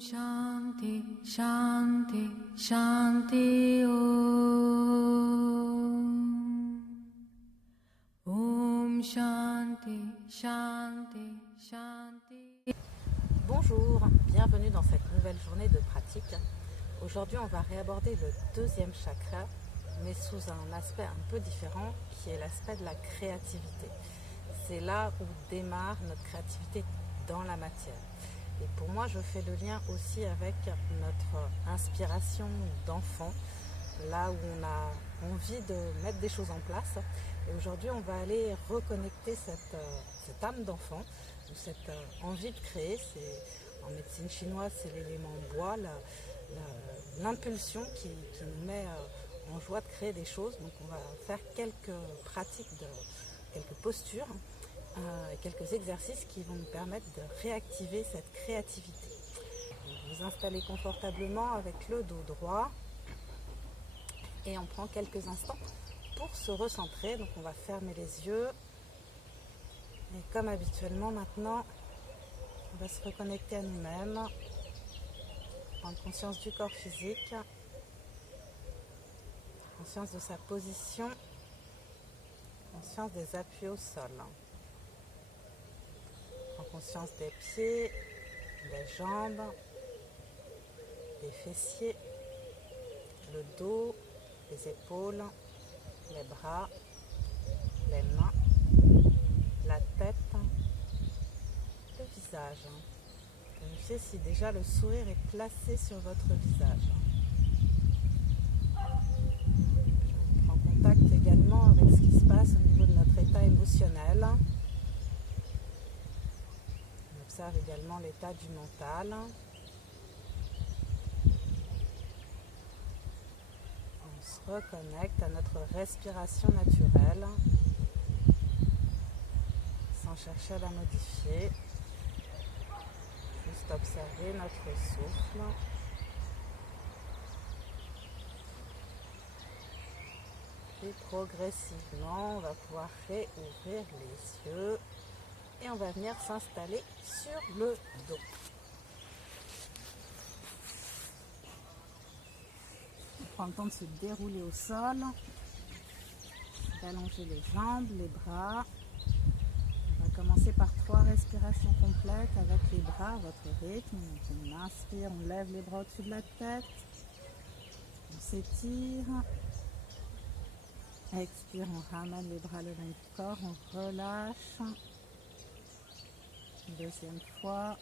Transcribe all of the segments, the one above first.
Shanti, Shanti, Shanti Om Shanti, Shanti, Shanti. Bonjour, bienvenue dans cette nouvelle journée de pratique. Aujourd'hui, on va réaborder le deuxième chakra, mais sous un aspect un peu différent, qui est l'aspect de la créativité. C'est là où démarre notre créativité dans la matière. Et pour moi, je fais le lien aussi avec notre inspiration d'enfant, là où on a envie de mettre des choses en place. Et aujourd'hui, on va aller reconnecter cette âme d'enfant, ou cette envie de créer. En médecine chinoise, c'est l'élément bois, l'impulsion qui nous met en joie de créer des choses. Donc on va faire quelques pratiques, quelques postures, quelques exercices qui vont nous permettre de réactiver cette créativité. Donc, vous installez confortablement avec le dos droit et on prend quelques instants pour se recentrer. Donc on va fermer les yeux et comme habituellement maintenant, on va se reconnecter à nous-mêmes, prendre conscience du corps physique, conscience de sa position, conscience des appuis au sol. Prends conscience des pieds, des jambes, des fessiers, le dos, les épaules, les bras, les mains, la tête, le visage. Vérifiez si déjà le sourire est placé sur votre visage. Je prends contact également avec ce qui se passe au niveau de notre état émotionnel. On observe également l'état du mental. On se reconnecte à notre respiration naturelle sans chercher à la modifier. Juste observer notre souffle. Puis progressivement, on va pouvoir réouvrir les yeux et on va venir s'installer sur le dos. On prend le temps de se dérouler au sol, d'allonger les jambes, les bras. On va commencer par 3 respirations complètes avec les bras à votre rythme. Donc on inspire, on lève les bras au-dessus de la tête, on s'étire. Expire, on ramène les bras le long du corps, on relâche. Deuxième fois.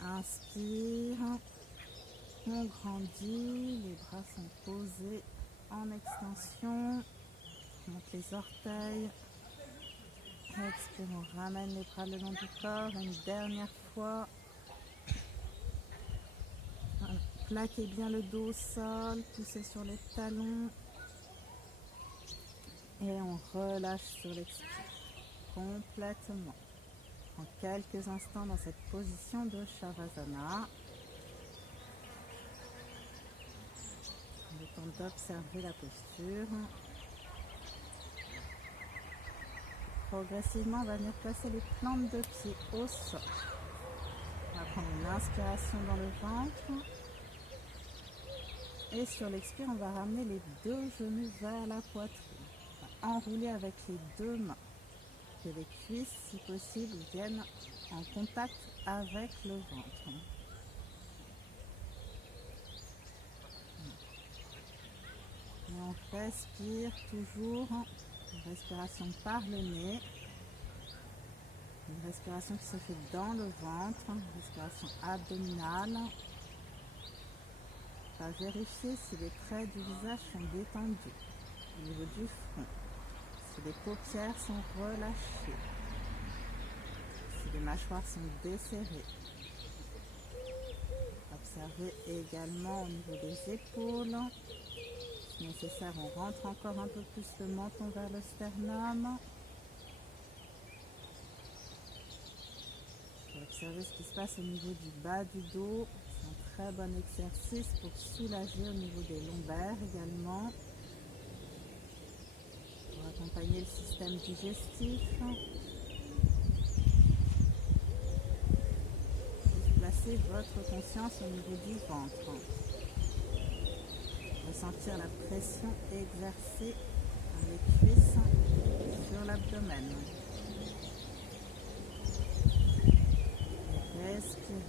Inspire. On grandit, les bras sont posés en extension. On monte les orteils. Expire, on ramène les bras le long du corps. Une dernière fois. Voilà. Plaquez bien le dos au sol, poussez sur les talons. Et on relâche sur l'expire complètement. En quelques instants dans cette position de Shavasana. Le temps d'observer la posture. Progressivement, on va venir placer les plantes de pied au sol. On va prendre une inspiration dans le ventre. Et sur l'expire, on va ramener les 2 genoux vers la poitrine. Enrouler avec les 2 mains. Que les cuisses, si possible, viennent en contact avec le ventre. Et on respire toujours. Une respiration par le nez. Une respiration qui se fait dans le ventre. Une respiration abdominale. On va vérifier si les traits du visage sont détendus au niveau du front. Si les paupières sont relâchées, si les mâchoires sont desserrées. Observez également au niveau des épaules. Si nécessaire, on rentre encore un peu plus le menton vers le sternum. Observez ce qui se passe au niveau du bas du dos. C'est un très bon exercice pour soulager au niveau des lombaires également. Accompagner le système digestif. Placez portez votre conscience au niveau du ventre. Ressentir la pression exercée dans les cuisses sur l'abdomen. Respirez.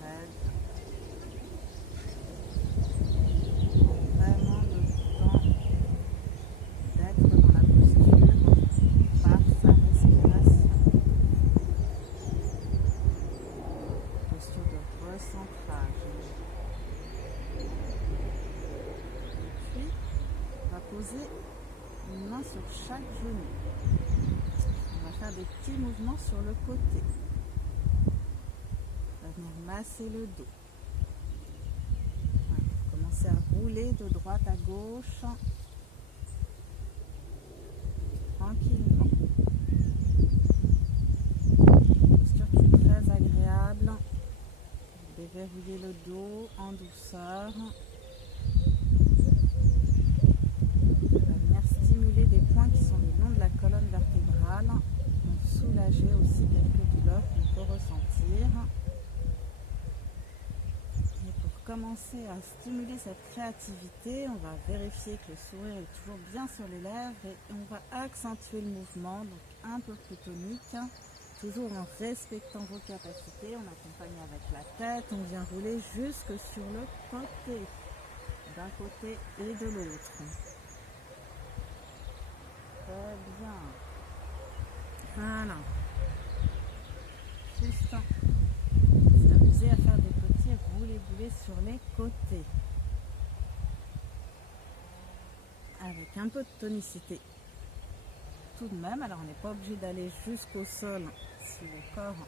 Très bien. Vraiment le temps d'être dans la posture par sa respiration. Posture de recentrage. Puis, on va poser une main sur chaque genou. On va faire des petits mouvements sur le côté. On va venir masser le dos. Voilà. Commencez à rouler de droite à gauche. Tranquillement. Posture qui est très agréable. Déverrouillez le dos en douceur. On va venir stimuler des points qui sont le long de la colonne vertébrale. Donc soulager aussi quelques douleurs qu'on peut ressentir. Et pour commencer à stimuler cette créativité, on va vérifier que le sourire est toujours bien sur les lèvres et on va accentuer le mouvement, donc un peu plus tonique. Toujours en respectant vos capacités, on accompagne avec la tête, on vient rouler jusque sur le côté, d'un côté et de l'autre. Très bien. Voilà. Juste s'amuser à faire des petits roulés-boulés sur les côtés. Avec un peu de tonicité. Tout de même, alors on n'est pas obligé d'aller jusqu'au sol si le corps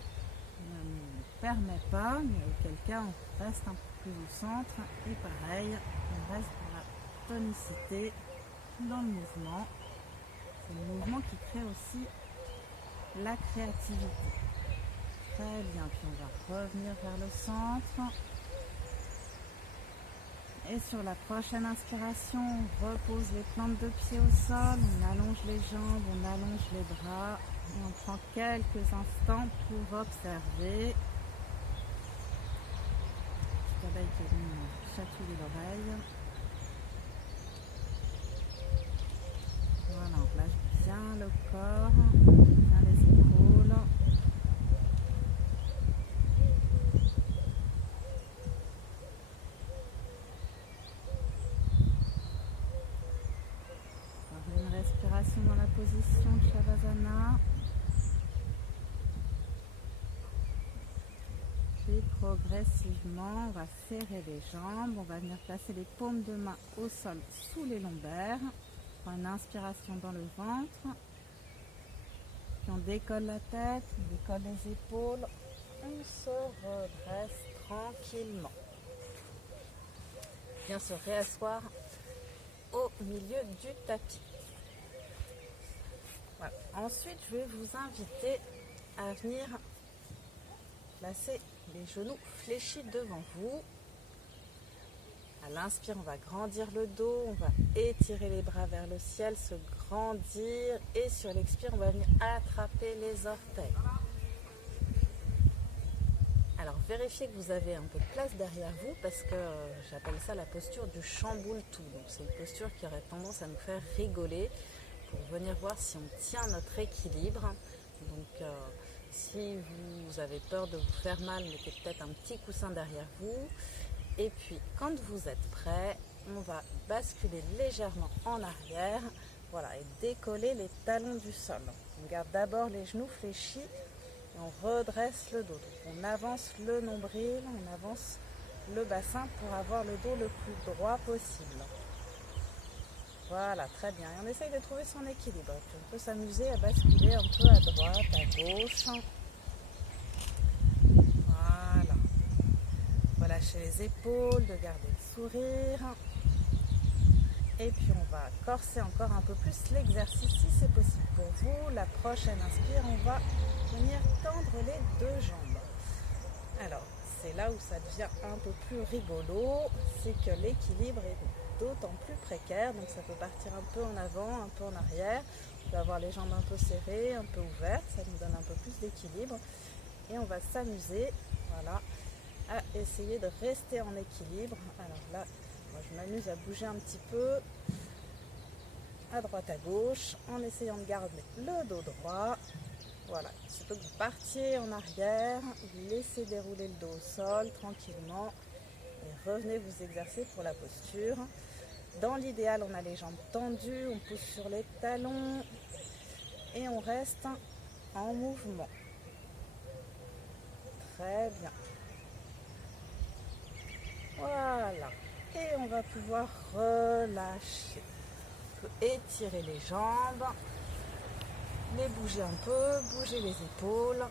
ne nous permet pas, mais auquel cas on reste un peu plus au centre et pareil, on reste dans la tonicité, dans le mouvement. C'est le mouvement qui crée aussi la créativité. Très bien, puis on va revenir vers le centre. Et sur la prochaine inspiration, on repose les plantes de pied au sol, on allonge les jambes, on allonge les bras et on prend quelques instants pour observer. Petit abeille qui est venu chatouiller l'oreille. Voilà, on relâche bien le corps, bien les épaules. Dans la position de Shavasana. Puis progressivement, on va serrer les jambes. On va venir placer les paumes de main au sol sous les lombaires. On prend une inspiration dans le ventre. Puis on décolle la tête, on décolle les épaules. On se redresse tranquillement. Bien se réasseoir au milieu du tapis. Voilà. Ensuite, je vais vous inviter à venir placer les genoux fléchis devant vous. À l'inspire, on va grandir le dos, on va étirer les bras vers le ciel, se grandir. Et sur l'expire, on va venir attraper les orteils. Alors, vérifiez que vous avez un peu de place derrière vous parce que j'appelle ça la posture du chamboule-tout. Donc, c'est une posture qui aurait tendance à nous faire rigoler, pour venir voir si on tient notre équilibre. Donc si vous avez peur de vous faire mal, mettez peut-être un petit coussin derrière vous. Et puis quand vous êtes prêt, on va basculer légèrement en arrière, voilà, et décoller les talons du sol. On garde d'abord les genoux fléchis et on redresse le dos. Donc on avance le nombril, on avance le bassin pour avoir le dos le plus droit possible. Voilà, très bien. Et on essaye de trouver son équilibre. Puis on peut s'amuser à basculer un peu à droite, à gauche. Voilà. Relâcher les épaules, de garder le sourire. Et puis on va corser encore un peu plus l'exercice si c'est possible pour vous. La prochaine inspire, on va venir tendre les deux jambes. Alors, c'est là où ça devient un peu plus rigolo, c'est que l'équilibre est d'autant plus précaire, donc ça peut partir un peu en avant, un peu en arrière. On peut avoir les jambes un peu serrées, un peu ouvertes, ça nous donne un peu plus d'équilibre. Et on va s'amuser, Voilà, à essayer de rester en équilibre. Alors là, moi je m'amuse à bouger un petit peu à droite à gauche en essayant de garder le dos droit. Voilà, il se peut que vous partiez en arrière, laissez dérouler le dos au sol tranquillement et revenez vous exercer pour la posture. Dans l'idéal, on a les jambes tendues, on pousse sur les talons et on reste en mouvement. Très bien. Voilà. Et on va pouvoir relâcher. On peut étirer les jambes, les bouger un peu, bouger les épaules.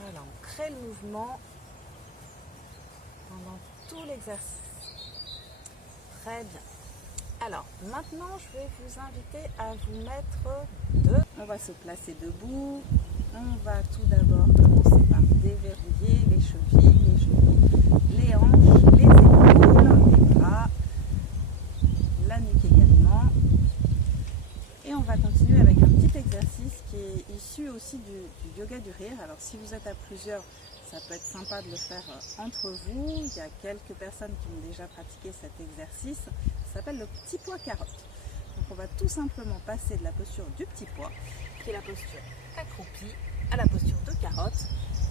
Voilà, on crée le mouvement pendant tout l'exercice. Très bien. Alors, maintenant, je vais vous inviter à vous mettre deux. On va se placer debout. On va tout d'abord commencer par déverrouiller les chevilles, les genoux, les hanches, les épaules, les bras, la nuque également. Et on va continuer avec un petit exercice qui est issu aussi du yoga du rire. Alors, si vous êtes à plusieurs, ça peut être sympa de le faire entre vous. Il y a quelques personnes qui ont déjà pratiqué cet exercice. Ça s'appelle le petit pois carotte. Donc on va tout simplement passer de la posture du petit pois, qui est la posture accroupie, à la posture de carotte,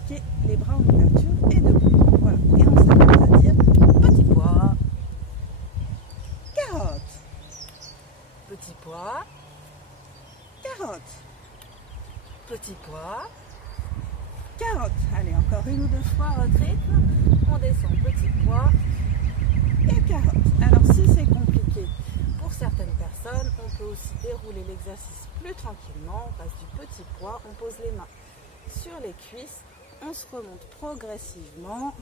qui est les bras en ouverture et debout. Voilà. Et on s'amuse à dire petit pois, carotte, petit pois, carotte, petit pois, carotte. Allez, encore une ou deux fois à votre rythme. On descend petit pois et carotte. Alors si c'est compliqué pour certaines personnes, on peut aussi dérouler l'exercice plus tranquillement. On passe du petit pois, on pose les mains sur les cuisses, on se remonte progressivement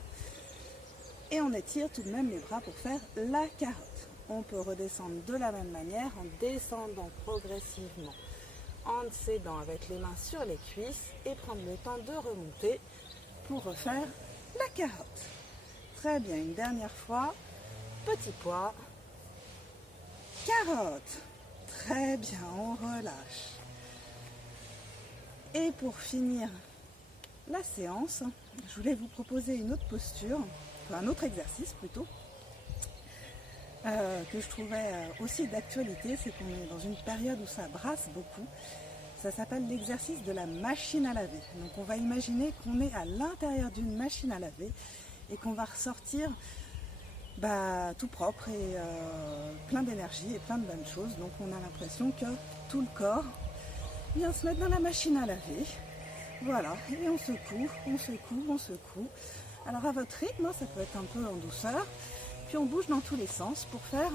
et on étire tout de même les bras pour faire la carotte. On peut redescendre de la même manière en descendant progressivement, en s'aidant avec les mains sur les cuisses et prendre le temps de remonter pour refaire la carotte. Très bien, une dernière fois. Petit pois, carotte. Très bien, on relâche. Et pour finir la séance, je voulais vous proposer une autre posture, enfin un autre exercice plutôt, que je trouvais aussi d'actualité. C'est qu'on est dans une période où ça brasse beaucoup. Ça s'appelle l'exercice de la machine à laver. Donc on va imaginer qu'on est à l'intérieur d'une machine à laver et qu'on va ressortir tout propre et plein d'énergie et plein de bonnes choses. Donc on a l'impression que tout le corps vient se mettre dans la machine à laver. Voilà, et on secoue, on secoue, on secoue. Alors à votre rythme, ça peut être un peu en douceur. Puis on bouge dans tous les sens pour faire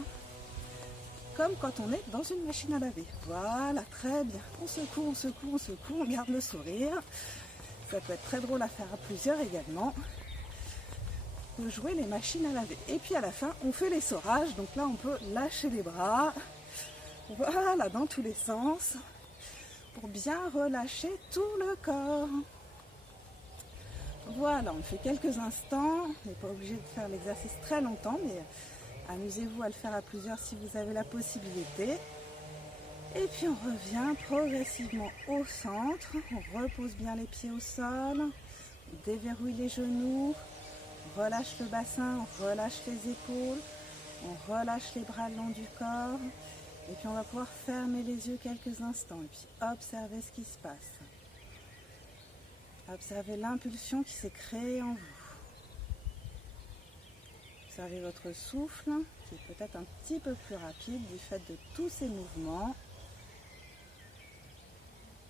comme quand on est dans une machine à laver. Voilà, très bien. On secoue, on secoue, on secoue, on garde le sourire. Ça peut être très drôle à faire à plusieurs également. De jouer les machines à laver. Et puis à la fin, on fait l'essorage. Donc là, on peut lâcher les bras. Voilà, dans tous les sens. Pour bien relâcher tout le corps. Voilà, on fait quelques instants. On n'est pas obligé de faire l'exercice très longtemps, mais amusez-vous à le faire à plusieurs si vous avez la possibilité. Et puis on revient progressivement au centre. On repose bien les pieds au sol. On déverrouille les genoux. On relâche le bassin, on relâche les épaules. On relâche les bras le long du corps. Et puis on va pouvoir fermer les yeux quelques instants. Et puis observer ce qui se passe. Observez l'impulsion qui s'est créée en vous. Observez votre souffle, qui est peut-être un petit peu plus rapide du fait de tous ces mouvements.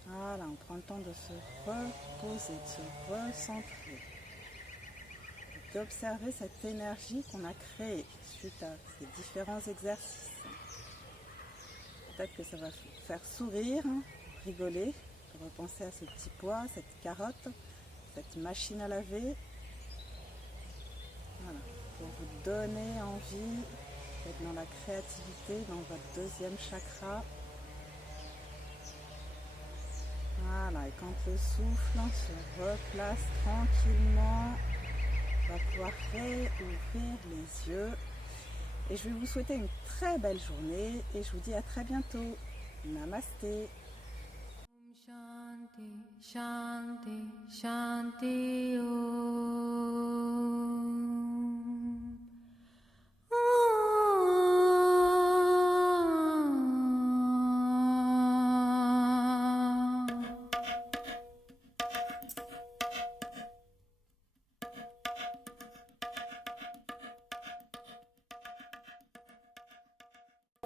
Voilà, on prend le temps de se reposer, de se recentrer. D'observer cette énergie qu'on a créée suite à ces différents exercices. Peut-être que ça va vous faire sourire, rigoler, repenser à ce petit pois, cette carotte, cette machine à laver. Voilà, pour vous donner envie d'être dans la créativité, dans votre deuxième chakra. Voilà, et quand le souffle se replace tranquillement, on va pouvoir réouvrir les yeux. Et je vais vous souhaiter une très belle journée et je vous dis à très bientôt. Namasté. Shanti. Shanti, Shanti, Om.